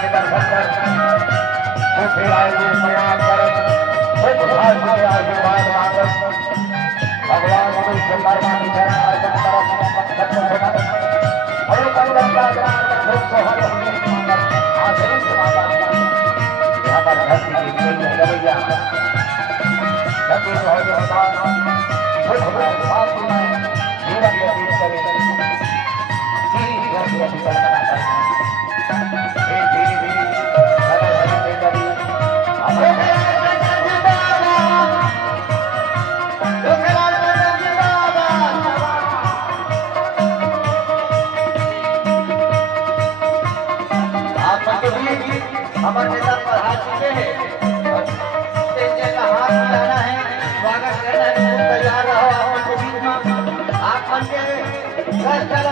के दर्शन कर उठे आए हुए प्रणाम कर भगवान के आशीर्वाद मांगकर भगवान को सुंदर मान कर अर्पण कर और कंदन का खूब सोहर आशीष मांगा यहाँ पर धरती की खेल रवैया धरती बहुत भगवान भगवान साथ में जीवन व्यतीत करें हमारे नेता पढ़ा चुके हैं का हाथ मिलाना है, स्वागत करना है, तैयार रहो। आपके बीच में आप मन के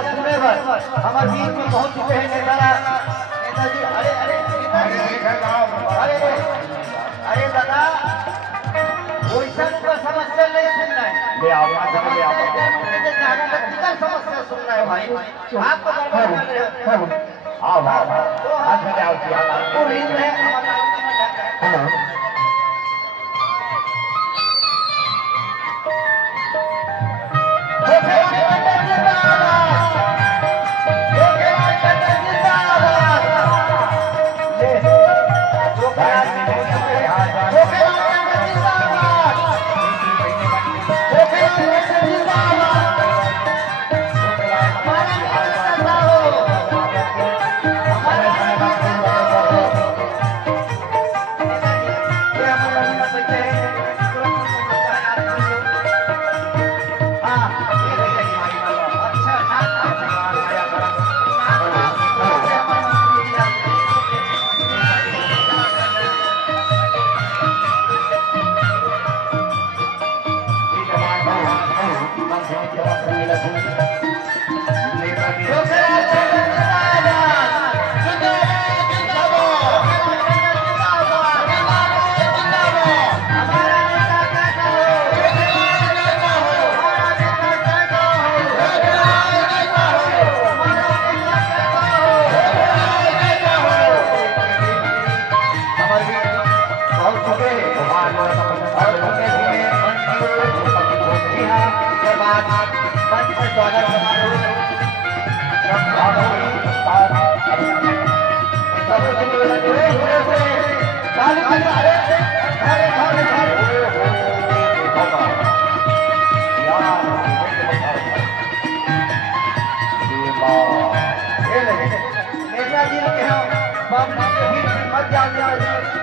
सुने भर हमारे बीच में पहुंच चुके हैं नेताजी। अरे अरे अरे दादा वैसा समस्या नहीं सुनना है, समस्या सुनना है भाई। आपको आओ आओ आज में आओ किया हेलो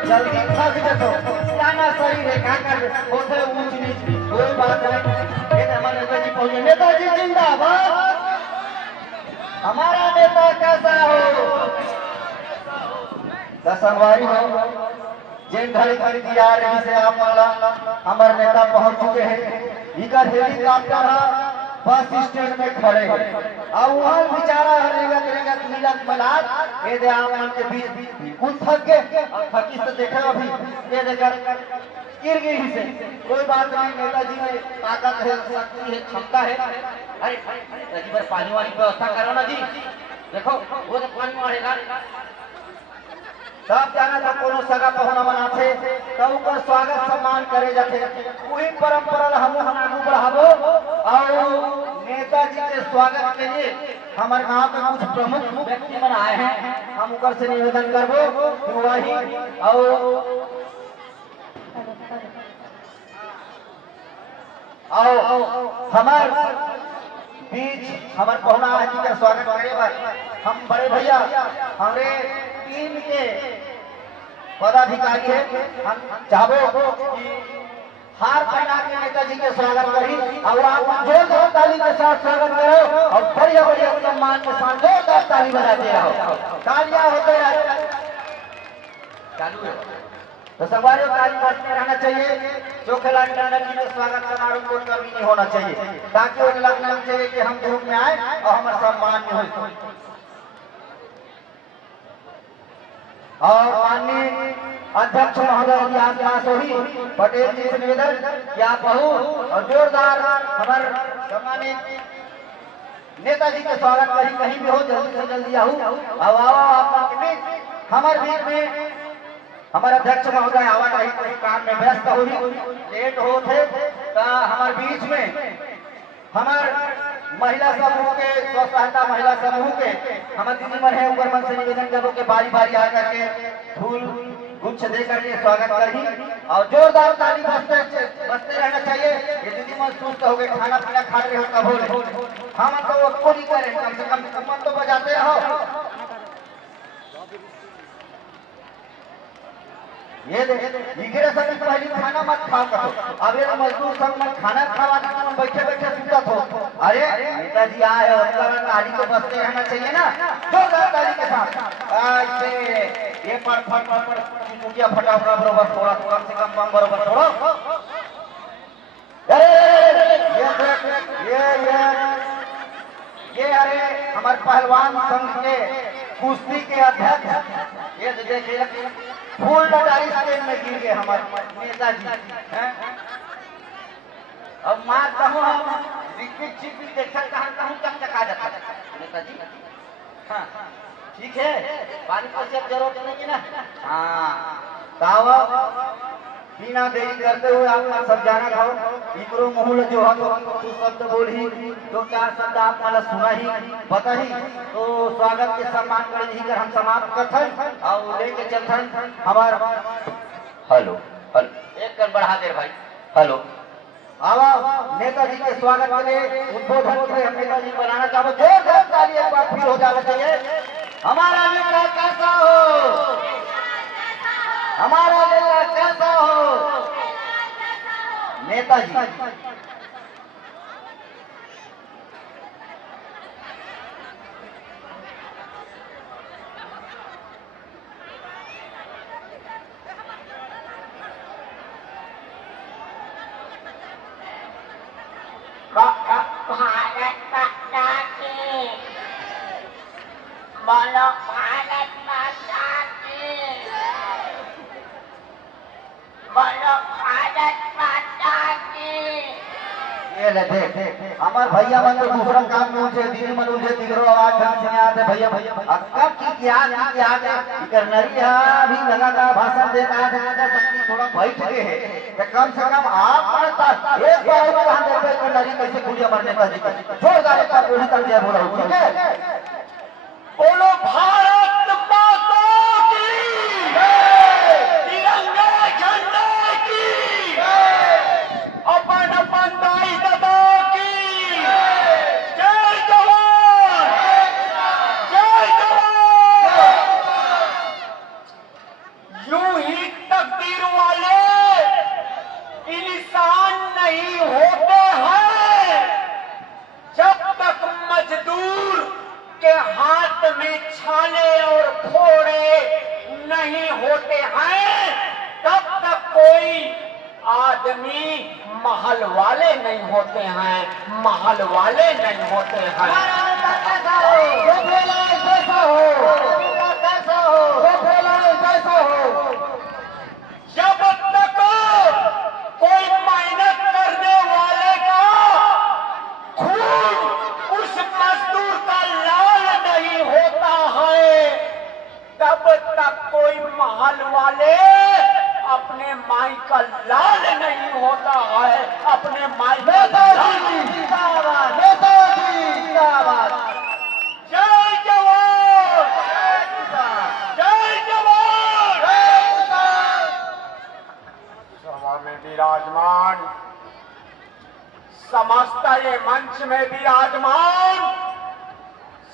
जल्दी थक देखो जाना सही है क्या कर होते ऊंच नीच कोई बात नहीं। हमारे नेताजी पहुंचे। नेताजी जिंदाबाद। हमारा नेता कैसा हो संगवारी हो जिन घड़ी घड़ी दिया रही से आप हमारे नेता पहुंच चुके हैं। इधर हेलीकॉप्टर बस स्टैंड में खड़े हैं और वहाँ बेचारा मिलत मलाद ये दे आम के बीच कुल थक गए और थकी से देखा अभी ये देखकर गिर गई से कोई बात नहीं। नेताजी में ताकत है, शक्ति है, क्षमता है। अरे नेताजी पर पानी वाली व्यवस्था करो ना जी। देखो वो तो पानी मारेगा सब जाना तो कोनो सगा पहुना मनाथे तो ऊपर स्वागत सम्मान करे जाते वही परंपरा हम आगू बढ़ाबो। और नेताजी के स्वागत के लिए हमारे गांव के कुछ प्रमुख व्यक्ति मन आए हैं, हम ऊपर से निवेदन करबो कि वही आओ हमार बीच हमारे पहुना जी का स्वागत करे हम बड़े भैया हमारे टीम के पदाधिकारी है। हम चाहबो कि हार पहना के नेताजी के स्वागत करी और आप जोरदार ताली के साथ स्वागत करो और बढ़िया बढ़िया सम्मान के साथ जोरदार ताली बजाते रहो। तालियां होते चालू है तो सवारियों ताली बजते रहना चाहिए। जो खिलाड़ी टंडन जी के स्वागत समारोह को कमी नहीं होना चाहिए ताकि उन्हें लगना चाहिए कि हम ग्रुप में आए और हमारे सम्मान में हो। और माननीय अध्यक्ष महोदय जी आपके पास होगी पटेल जी से निवेदन कि आप बहु और जोरदार हमारे सम्मानित नेताजी के स्वागत कहीं कहीं भी हो जल्दी से जल्दी आओ। अब आओ आप हमारे बीच में हमारे अध्यक्ष महोदय आवा नहीं कोई काम में व्यस्त हो लेट हो थे तो हमारे बीच में हमारे महिला समूह के स्व सहायता महिला समूह के हमारे दीदी मन है ऊपर मन से निवेदन करो के बारी बारी आकर के फूल गुच्छ दे करके स्वागत करी और जोरदार ताली बजते रहना चाहिए। ये दीदी मन सुस्त हो गए खाना पीना खा रहे हो कब हो हम तो वो नहीं करें कम से कम मन तो बजाते रहो। ये इकरे सब पहले खाना मत खाओ करो अब ये मजदूर सब मन खाना खावा के बैठे बैठे सुता हो। अरे नेताजी आए और ताली तो बजते रहना चाहिए ना जोरदार ताली के साथ ऐसे ये पर चुटिया फटा फटा बरोबर थोड़ा थोड़ा से कम कम बरोबर थोड़ा ये अरे हमारे पहलवान संघ के कुश्ती के अध्यक्ष ये देखिए फूल लटारी स्टेज में गिर गए हमारे नेताजी हैं। अब मार कहूँ हम रिक्विक चिक्विक देखा कहाँ कहूँ कब चका जाता नेताजी। हाँ ठीक है पानी का सब जरूरत नहीं है ना। हाँ तावा बिना देरी करते हुए आप सब जाना खाओ इकरो मुहुल जो है तो शब्द बोल ही दो चार शब्द आप मला सुना ही पता ही तो स्वागत के सम्मान कर ही कर हम समाप्त करथन और लेके चलथन हमार हेलो हेलो एक कर बढ़ा दे भाई हेलो आवा नेताजी के स्वागत के लिए उद्बोधन के लिए हम नेताजी बनाना चाहते जोरदार ताली एक बार फिर हो जाना चाहिए। हमारा नेता कैसा हो हमारा नेता कैसा हो नेताजी। भारत माता की बोलो भारत माता की बोलो भारत माता की। ये ले देख हमार भैया मन तो दूसरा काम में उनसे दीदी मन उनसे दिगरो आवाज ढंग से आते भैया अक्का की क्या इकर नरिया भी लगातार भाषण देता है शक्ति थोड़ा बैठ गए है तो कम से कम आप पढ़ता एक बार वहां देखो इकर नरी कैसे पूजा मरने का जी जोरदार एक बार बोली कर जय बोलो ठीक है। बोलो भारत माता की तिरंगे झंडे की अपन अपन दाई दादा की जय जवान जय जवान। यूं ही तकदीर वाले इंसान नहीं होते हैं जब तक मजदूर के हाथ में छाले और फोड़े नहीं होते हैं तब तक कोई आदमी महल वाले नहीं होते हैं महल वाले नहीं होते हैं। जब तक कोई मेहनत करने वाले का खून उस मजदूर का लाल नहीं होता है तब तक कोई महल वाले अपने माई का लाल नहीं होता है अपने माई का जय जवान जय जवान। सभा में विराजमान समस्त ये मंच में विराजमान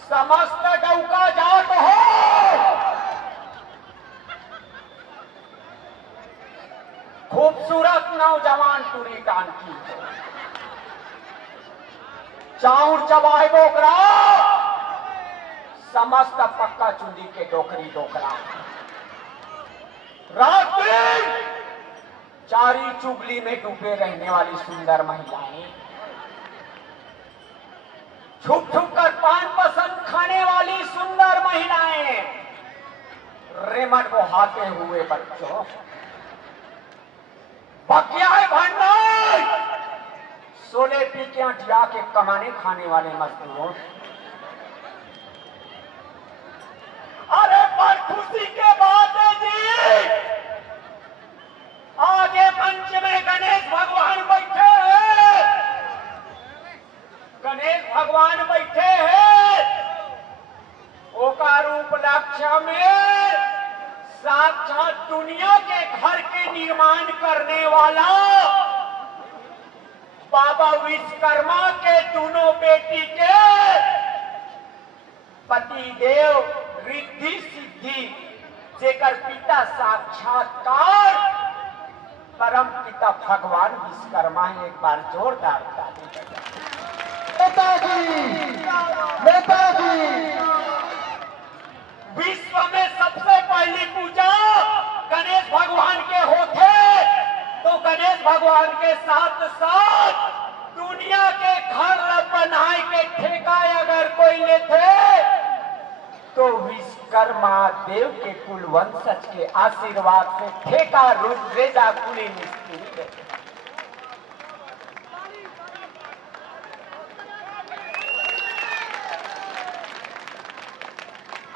समस्त गौका जात हो खूबसूरत नौजवान टूरी कान की चाउर चबाए बोकरा समस्त पक्का चुंदी के डोकरी डोकरा रात दिन चारी चुगली में डूबे रहने वाली सुंदर महिलाएं छुप छुप कर पान पसंद खाने वाली सुंदर महिलाएं रेमन बहाते हुए बच्चों बकियाए भंडार सोले पी के अटिया के कमाने खाने वाले मजदूरों अरे पर खुशी के उपलक्ष्य में साक्षात दुनिया के घर के निर्माण करने वाला बाबा विश्वकर्मा के दोनों बेटी के पति देव रिद्धि सिद्धि जेकर पिता साक्षात्कार परम पिता भगवान विश्वकर्मा है। एक बार जोरदार ताली नेताजी नेताजी। विश्व में सबसे पहली पूजा गणेश भगवान के होते, तो गणेश भगवान के साथ साथ दुनिया के घर बनाए के ठेका अगर कोई लेते तो विश्वकर्मा देव के कुल वंशज के आशीर्वाद से ठेका रेजा कुली मिस्त्री लेते।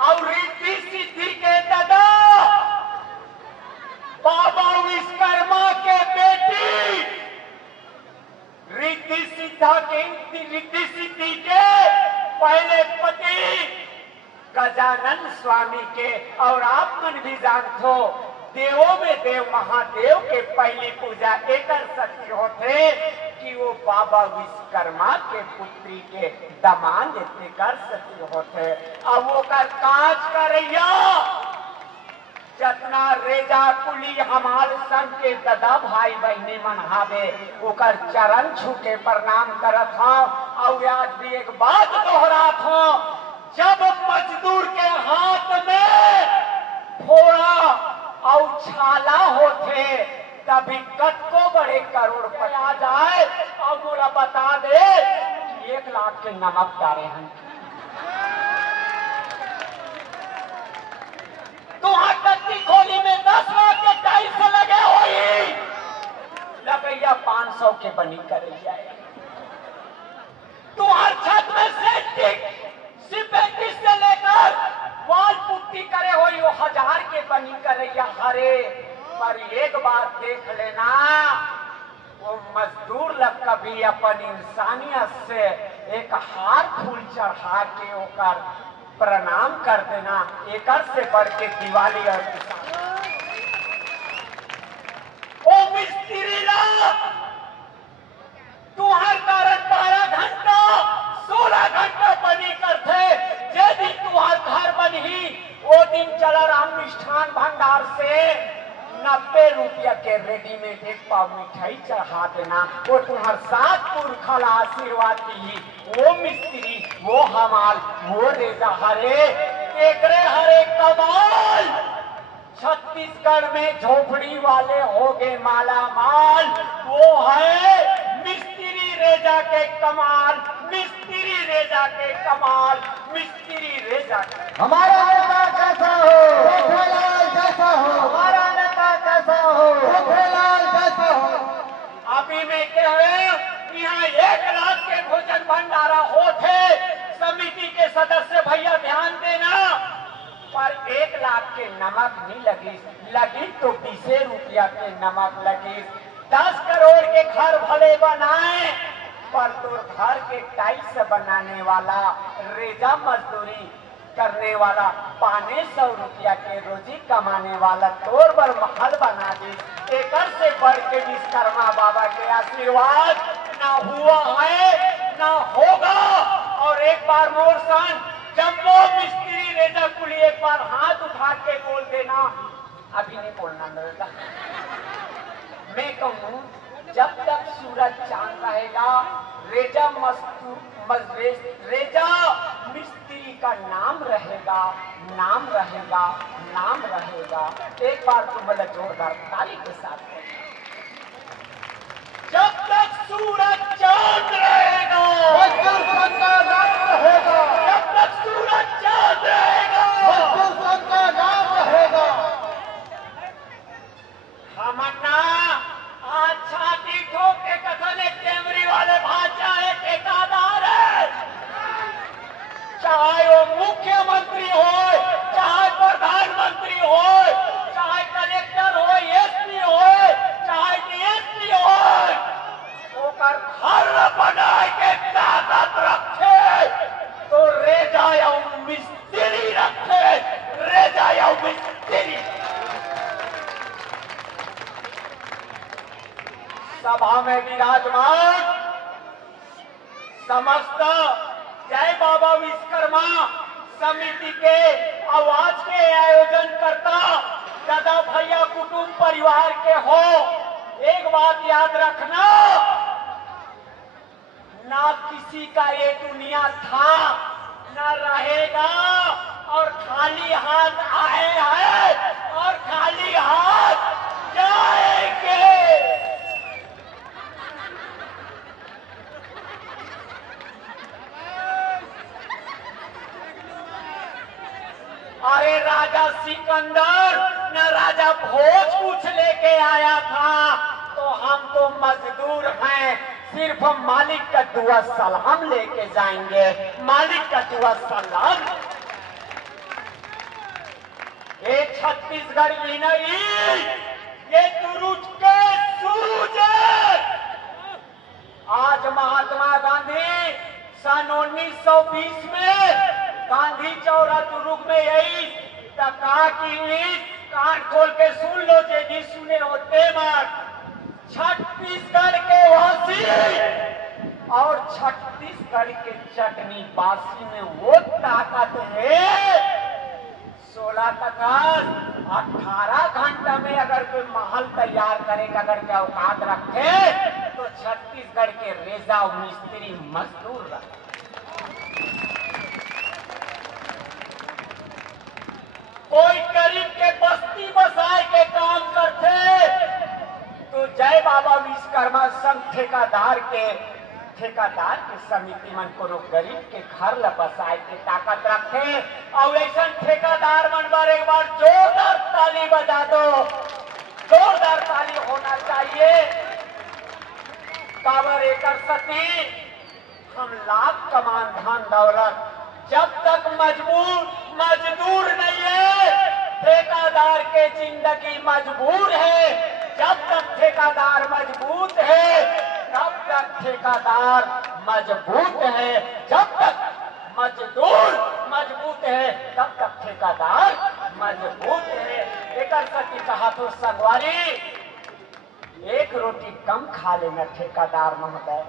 और रिद्धि सिद्धि के दादा बाबा विश्वकर्मा के बेटी रिद्धि सिद्धि के पहले पति गजानन स्वामी के। और आप मन भी जानते हो देवों में देव महादेव के पहली पूजा एक सत्य होते कि वो बाबा विश्वकर्मा के पुत्री के दमान कर सत्य होते। अब वो कर काज करैया जतना रेजा कुली हमार संग के दादा भाई बहनी मन हावे ओकर चरण छू के प्रणाम करत हूं। और आज भी एक बात दोहरात हूं, जब मजदूर के हाथ में फोड़ा और छाला होते तभी कटको बड़े करोड़पति आ जाए और बोला बता दे कि 1 लाख के नमक डाले हैं तुहार टट्टी खोली में 10 लाख के टाइल्स लगे हुई लगैया 500 के बनी करैया। तुहार छत में सेंटिक सिपेंटिस से लेकर वाल पुट्टी करे हुई वो 1000 के बनी करैया। हरे पर एक बात देख लेना, वो मजदूर लग कभी अपन इंसानियत से एक हार फूल चढ़ा के ओकर प्रणाम कर देना। एक से बढ़ के दिवाली और ओ मिस्त्री तुहार कारण 12 घंटा 16 घंटा बनी करते। जे दिन तुहार घर बनी वो दिन चला राम मिष्ठान भंडार से 90 रुपया के रेडीमेड एक पाव मिठाई चढ़ा देना। वो तुम्हार 7 पुरखा आशीर्वाद दी। वो मिस्त्री वो हमाल वो रेजा हरे एकरे हरे कमाल। छत्तीसगढ़ में झोपड़ी वाले हो गए माला माल। वो है मिस्त्री रेजा के कमाल, मिस्त्री रेजा के कमाल, मिस्त्री रेजा के। हमारा नेता कैसा हो पोखरेलाल जैसा हो, हमारा नेता कैसा हो पोखरेलाल जैसा हो। अभी मैं कह रहे यहाँ 1 लाख के भोजन भंडारा होते। समिति के सदस्य भैया ध्यान देना, पर 1 लाख के नमक नहीं लगी तो 20 रुपया के नमक लगी। 10 करोड़ के घर भले बनाए पर तो घर के टाइल्स बनाने वाला रेजा मजदूरी करने वाला 500 रुपया के रोजी कमाने वाला तोर पर महल बना दी। एक से बढ़ के विश्वकर्मा बाबा के आशीर्वाद ना हुआ है ना होगा। और एक बार मोर सन जब वो मिस्त्री रेजा कुली एक बार हाथ उठा के बोल देना, अभी नहीं बोलना मेरा, मैं कहूँ जब तक सूरज चांद रहेगा रेजा रेजा मिस्त्री का नाम रहेगा, नाम रहेगा, नाम रहेगा। एक बार तुम बोले जोरदार ताली के साथ, जब तक सूरज चांद रहेगा नाम रहेगा, जब तक सूरज चांद रहेगा नाम रहेगा। हमन्ना अच्छा दिखो के कथन एक कैमरी वाले भाषा है ठेकेदार है, चाहे वो मुख्यमंत्री हो, चाहे प्रधानमंत्री हो, चाहे कलेक्टर हो, एसपी हो, चाहे डीएसपी हो, ओकर घर बनाए के ताकत रखे में विराजमान समस्त जय बाबा विश्वकर्मा समिति के आवाज के आयोजन करता दादा भैया कुटुंब परिवार के हो, एक बात याद रखना, ना किसी का ये दुनिया था न रहेगा, और खाली हाथ आए हैं और खाली हाथ जाएंगे। अरे राजा सिकंदर न राजा भोज कुछ लेके आया था, तो हम तो मजदूर हैं, सिर्फ मालिक का दुआ सलाम लेके जाएंगे, मालिक का दुआ सलाम। ये छत्तीसगढ़ ही नहीं, ये तुरुज के सूरज है। आज महात्मा गांधी सन 1920 में गांधी चौरा दुर्ग में यही कहा कि कान खोल के सुन लो, जी सुने होते मत, छत्तीसगढ़ के वासी और छत्तीसगढ़ के चटनी बासी में वो ताकत है, 16 तक 18 घंटा में अगर कोई महल तैयार करेगा, अगर क्या औकात रखे, तो छत्तीसगढ़ के रेजा मिस्त्री मजदूर रखे। कोई गरीब के बस्ती बसाए के काम करते, तो जय बाबा विश्वकर्मा संघ ठेकेदार के समिति मन को गरीब के घर ल बसाए के ताकत रखे, और ऐसा ठेकेदार मन पर एक बार जोरदार ताली बजा दो, जोरदार ताली होना चाहिए। काबर एकर सती हम लाख कमान धन दौलत, जब तक मजदूर नहीं है, ठेकेदार के जिंदगी मजबूर है, जब तक ठेकेदार मजबूत है, तब तक ठेकेदार मजबूत है, जब तक मजदूर मजबूत है, तब तक ठेकेदार मजबूत है। एक सती कहा तो संगवारी, एक रोटी कम खा लेना ठेकेदार महोदय,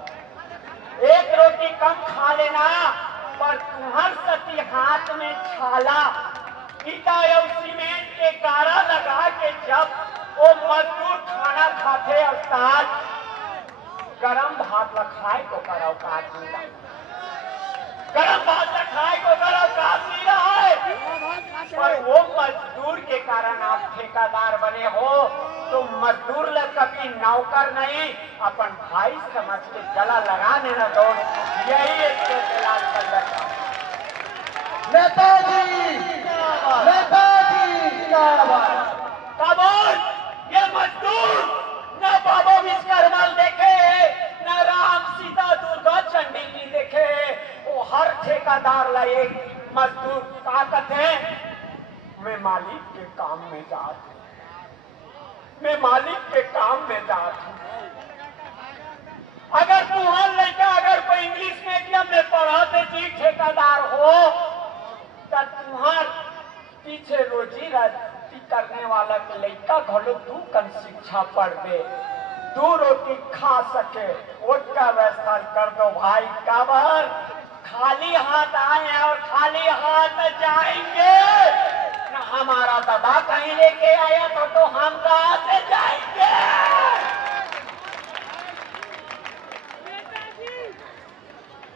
एक रोटी कम खा लेना, पर तुम्हार सती हाथ में छाला ईटा और सीमेंट के गारा लगा के जब वो मजदूर खाना खाते उस्ताद, गरम भात ल खाए को करो काट मिला, गरम भात ल खाए को करो काट मिला है, पर वो मजदूर के कारण आप ठेकेदार बने हो, तो मजदूर ल कभी नौकर नहीं, अपन भाई समझ के गला लगाने न दो, यही एक इलाज कर रखा। नेताजी कबूल, ये मजदूर न बाबा विश्वकर्मा देखे, न राम सीता दुर्गा चंडी देखे, वो हर ठेकेदार ला एक मजदूर ताकत है, मैं मालिक के काम में जाता हूं, मैं मालिक के काम में जाता हूं। अगर तुम्हारा लड़का अगर कोई इंग्लिश मीडियम में पढ़ाते जी ठेकेदार हो, तो तुम्हार पीछे रोजी रोटी करने वाला के लड़का घलो तू कन शिक्षा पढ़ दे, 2 रोटी खा सके, उसका व्यवस्था कर दो भाई। काबर खाली हाथ आए और खाली हाथ जाएंगे, न हमारा दादा कहीं लेके आया तो हम कहां से जाएंगे।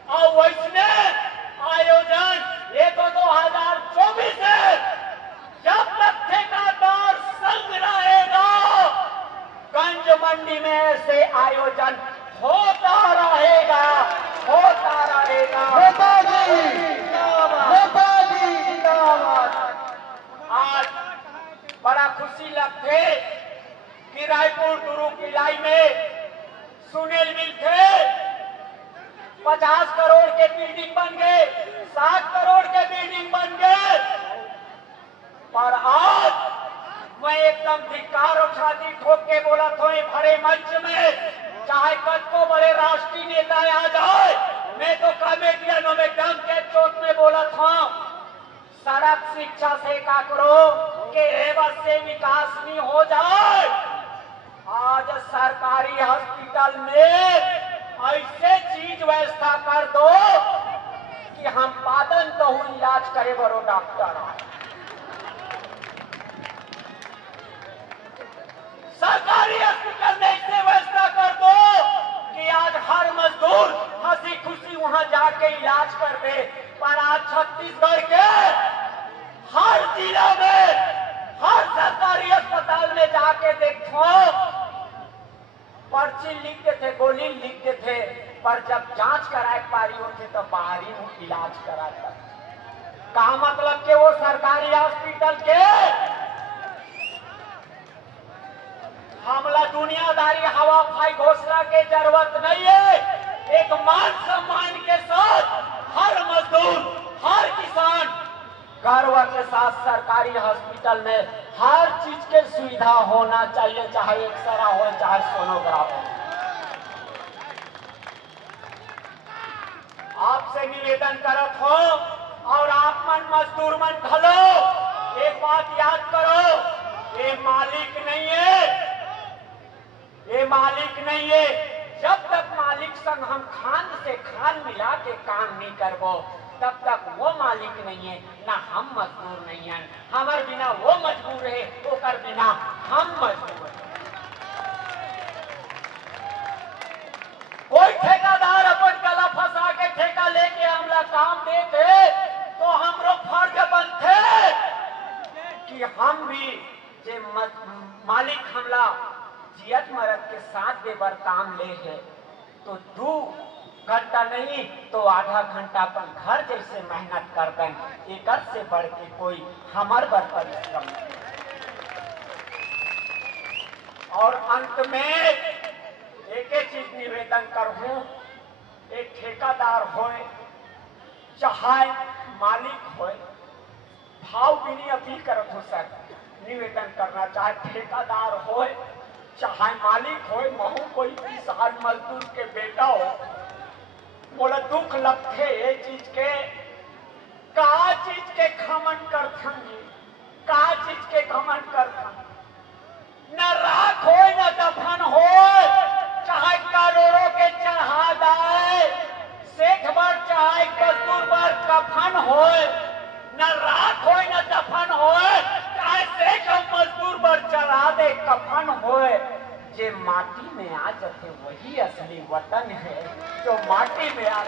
और वैसने आयोजन ये तो 2024 है, जब तक ठेकेदार संग रहेगा, गंज मंडी में ऐसे आयोजन होता रहेगा, होता रहेगा। आज बड़ा खुशी लगते कि रायपुर दुर्ग किलाई में सुनील मिल थे, 50 करोड़ के बिल्डिंग बन गए, 60 करोड़ के बिल्डिंग बन गए, पर आज मैं एकदम धिक्कार और छाती ठोक के बोला था भरे मंच में, चाहे कद को बड़े राष्ट्रीय नेता आ जाए, मैं तो कॉमेडियनों में दम के चोट में बोला था, सड़क शिक्षा से का करो के एवज से विकास नहीं हो जाए। आज सरकारी हॉस्पिटल में ऐसे चीज व्यवस्था कर दो कि हम पादन कहूँ इलाज करे बड़ो डॉक्टर सरकारी हॉस्पिटल में ऐसे व्यवस्था कर दो कि आज हर मजदूर हंसी खुशी वहां जाके इलाज कर दे। पर आज छत्तीसगढ़ के हर जिला में हर सरकारी अस्पताल में जाके देखो पर्ची लिखते थे, गोली लिखते थे, पर जब जांच कराए पारी होते तो बाहरी इलाज कराता। का मतलब के वो सरकारी हॉस्पिटल के हमला दुनियादारी हवा फाई घोषणा के जरूरत नहीं है। एक मान सम्मान के साथ हर मजदूर हर किसान गर्व के साथ सरकारी हॉस्पिटल में हर चीज के सुविधा होना चाहिए, चाहे एक्सरा हो चाहे सोनोग्राफ हो। आपसे निवेदन करत हो और आप मन मजदूर मन घलो एक बात याद करो, ये मालिक नहीं है, ये मालिक नहीं है। जब तक मालिक संग हम खान से खान मिला के काम नहीं करबो तब तक वो मालिक नहीं है, ना हम मजदूर नहीं हैं। हमारे बिना वो मजबूर है, ओकर बिना हम मजबूर हैं। कोई ठेकेदार अपन गला फंसा के ठेका लेके हमला काम देते तो हमरो फर्ज बनते कि हम भी जे मालिक हमला जियत मरद के साथ देवर काम ले है तो 2 घंटा नहीं तो आधा घंटा अपन घर जैसे मेहनत कर दें। एक से बढ़ के कोई हमार बर परिश्रम नहीं। और अंत में एक चीज निवेदन करूं, एक ठेकेदार होए चाहे मालिक होए, भाव भी नहीं अपील करत हो सर, निवेदन करना चाहे ठेकेदार होए चाहे मालिक होए, महू कोई किसान मजदूर के बेटा हो, बोला दुख लगते ये चीज के का चीज के घमंड करथन जी, का चीज के घमंड करथन। न राख हो न दफन हो, चाहे करोड़ों के चढ़ा दाए, सेठ बर चाहे मजदूर बर कफन हो, न राख हो न दफन हो, चाहे सेठ मजदूर बर चढ़ा दे कफन हो। जे माटी में आ जाते वही असली वतन है, जो माटी में आ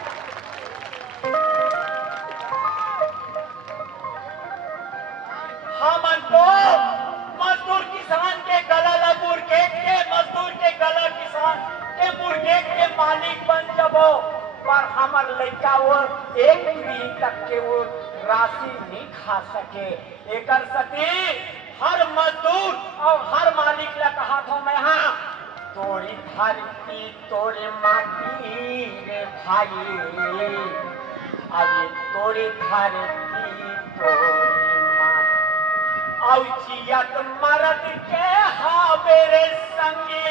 हम तो मजदूर किसान के गला ला मुर्गे के, मजदूर के गला किसान के मुर्गे के मालिक बन जबो, पर हमार लड़का वो एक पीढ़ी तक के वो राशि नहीं खा सके। एक सती हर मजदूर और हर मालिक ला कहा था मैं, हाँ तोरी धरती तोरे माटी रे भाई, अरे तोरी धरती तोरी माटी, और जियत मरद के हावेरे संगी,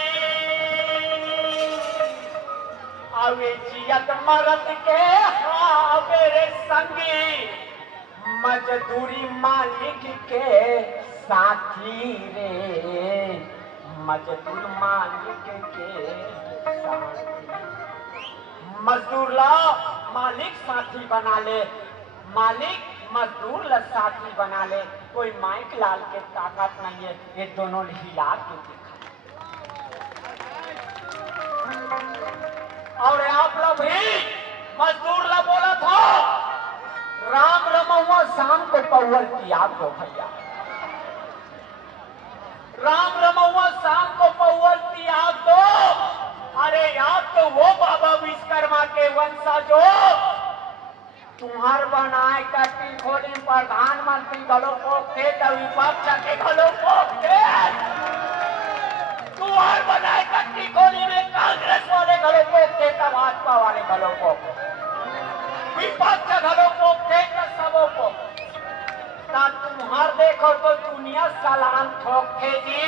और जियत मरद के हावेरे संगी, मजदूरी मालिक के साथी रे, मजदूर मालिक के साथी। मजदूर ला मालिक साथी बना ले, मालिक मजदूर ला साथी बना ले। कोई माइक लाल के ताकत नहीं है, ये दोनों हिला के दिखा। और आप लोग भी मजदूर ला बोला था राम रमहुआ शाम को पौवल त्याग दो भैया, राम रमहुआ शाम को पौवल त्याग दो। अरे याद तो वो बाबा विश्वकर्मा के वंशजो तुम्हार बनाए कटी खोली प्रधानमंत्री घलो पोखते तो विपक्ष के घलो पोखते, तुम्हार बनाए कटी खोली में कांग्रेस वाले घलो पोखते तो भाजपा वाले घलो पोखते, विपक्ष घलो पोखते तो सबो पोखते। तुम्हार देखो तो दुनिया सलाम ठोकते जी,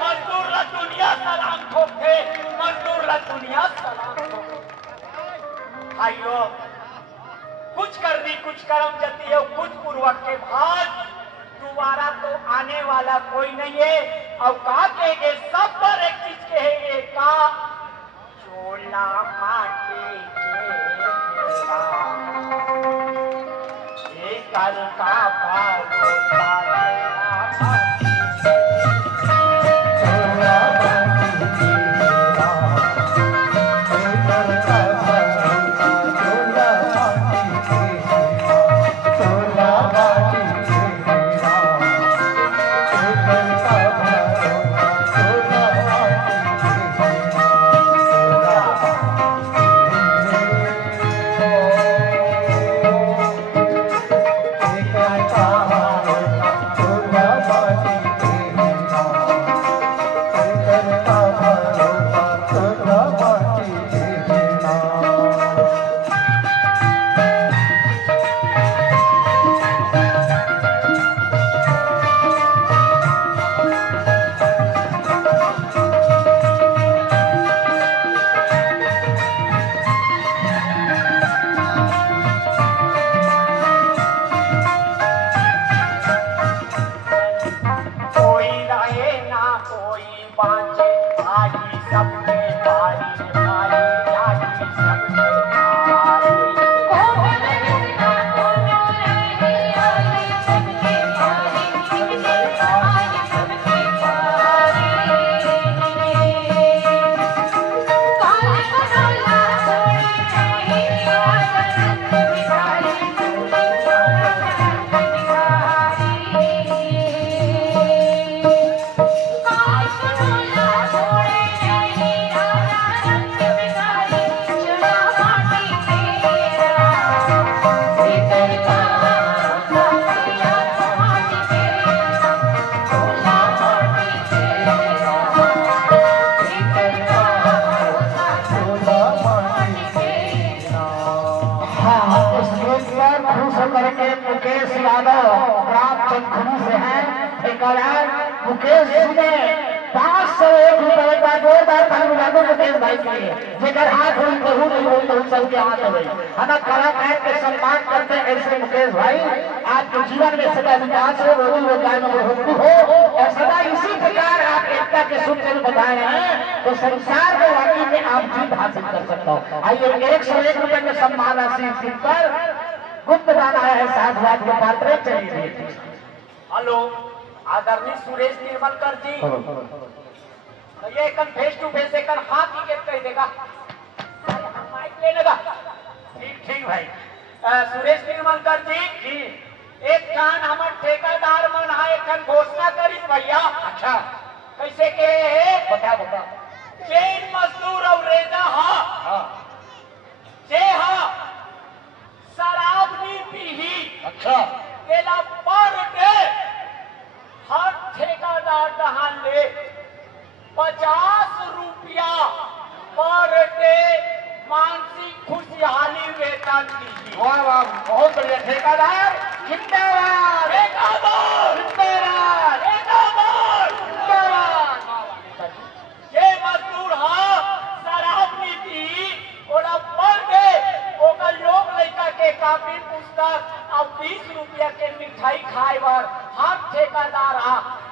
मजदूर ला दुनिया सलाम ठोकते, मजदूर ला दुनिया सलाम ठोकते। भाइयों कुछ करनी कुछ कर्म जती है, कुछ पूर्वक के बाद दोबारा तो माने वाला कोई नहीं है। और का कहेंगे सब पर एक चीज कहेंगे का चोला माटी के कल का भरोसा मुकेश यादव ग्राम चंदखुरी से हैं। ठेकेदार मुकेश ने 501 रुपए का जोरदार ताली बजा दो मुकेश भाई के लिए, जेकर हाथ हुई बहुत सबके हाथ हुई। हम कलाकार के सम्मान करते हैं ऐसे मुकेश भाई। आपके जीवन में सदा विकास हो, रोजी रोजगार में बढ़ोतरी हो और सदा इसी प्रकार आप एकता के सूत्र में बताए हैं तो संसार में वाकई में आप जीत हासिल कर सकते हो। आइए 101 रुपए में सम्मान राशि पर गुप्त दान आया है 60,000 के पात्र। चलिए हेलो आदरणीय सुरेश निर्मलकर जी, ये कल फेस टू फेस एक हाथ ही कह देगा माइक लेने का। ठीक भाई। सुरेश निर्मलकर जी एक कान हमार ठेकेदार मन है एक घोषणा करी भैया। अच्छा कैसे के बता चेन मजदूर और रेजा जे शराब नी पीही। अच्छा केला पर डे हर ठेकेदार दहान ले 50 रुपया पर डे मानसिक खुशहाली वेतन दीजिए। वाह वाह बहुत बढ़िया। ठेकेदार जिंदाबाद, ठेकेदार जिंदाबाद, ठेकेदार जिंदाबाद। ये मजदूर शराब नी पी ओला पर डे ओकर लोग लड़का के कापी पुस्तक और 20 रुपया के मिठाई खाए बर हर ठेकेदार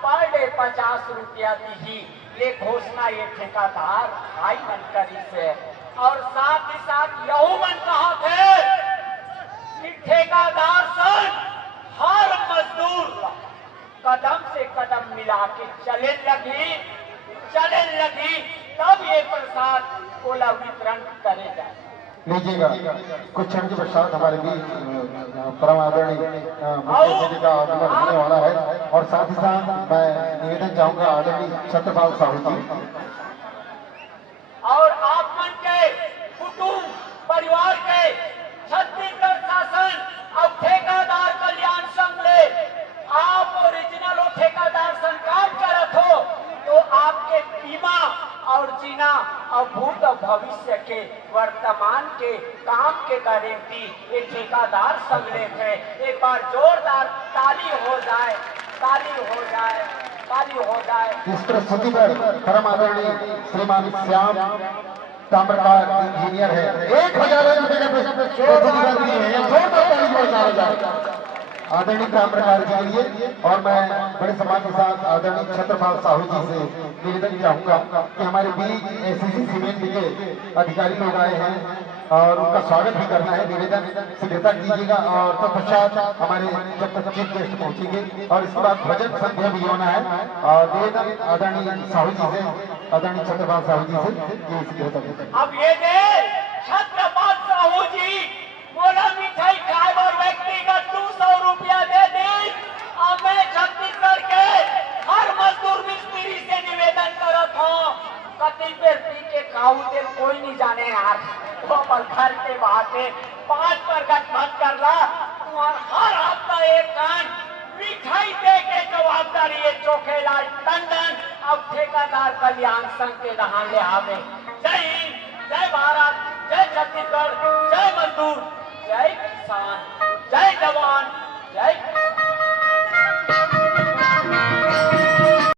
पर डे 50 रुपया दी। ये घोषणा ये ठेकेदार भाई मन करी से और साथ ही साथ यहू मन कहा थे कि ठेकेदार सन हर मजदूर कदम से कदम मिला के चले लगी तब ये प्रसाद कोला वितरण करे जाए। लीजिएगा कुछ क्षण के पश्चात हमारे भी परम आदरणीय मुख्य अतिथि का आगमन होने वाला है और साथ ही साथ मैं निवेदन चाहूंगा आदरणीय छत्रपाल साहू जी और आप मन के कुटुंब परिवार के छत्तीसगढ़ शासन और ठेकेदार कल्याण संघ ले आप ओरिजिनल और ठेकेदार संघ करत हो तो आपके बीमा और जीना और भूत और भविष्य के वर्तमान के काम के गारंटी ये ठेकेदार संघ लेते हैं। एक बार जोरदार ताली हो जाए, ताली हो जाए, ताली हो जाए। इस प्रस्तुति पर परम आदरणीय श्रीमान श्याम ताम्रकार इंजीनियर है 1000 रुपए का प्रस्तुति दिए हैं। जोरदार ताली बजाया जाए। आदरणीय ताम्रकार जी के लिए। और मैं बड़े सम्मान के साथ आदरणीय छत्रपाल साहू जी से निवेदन चाहूंगा कि हमारे बीच एसीसी सीमेंट के अधिकारी लोग आए हैं और उनका स्वागत भी करना है। निवेदन शीघ्रता कीजिएगा और तत्पश्चात हमारे जब तक चीफ गेस्ट पहुंचेंगे और इसके बाद भजन संध्या भी होना है। और निवेदन आदरणीय साहू जी से, आदरणीय छत्रपाल साहू जी से कि शीघ्रता कीजिए। अब ये दे छत्रपाल साहू जी बोला मिठाई खाए और व्यक्तिगत 200 रुपया दे दी। अब मैं छत्तीसगढ़ के हर मजदूर मिस्त्री से निवेदन करत हूँ, कति बेर पी के खाऊ दे कोई नहीं जाने यार, तो अपन घर के बाते 5 प्रगट मत करला। तुम्हार हर हफ्ता एक कान मिठाई दे के जवाबदारी है चोखेलाल टंडन अब ठेकेदार कल्याण संघ के दहान ले आवे। जय हिंद, जय भारत, जय छत्तीसगढ़, जय मजदूर, जय किसान, जय जवान, जय किसान।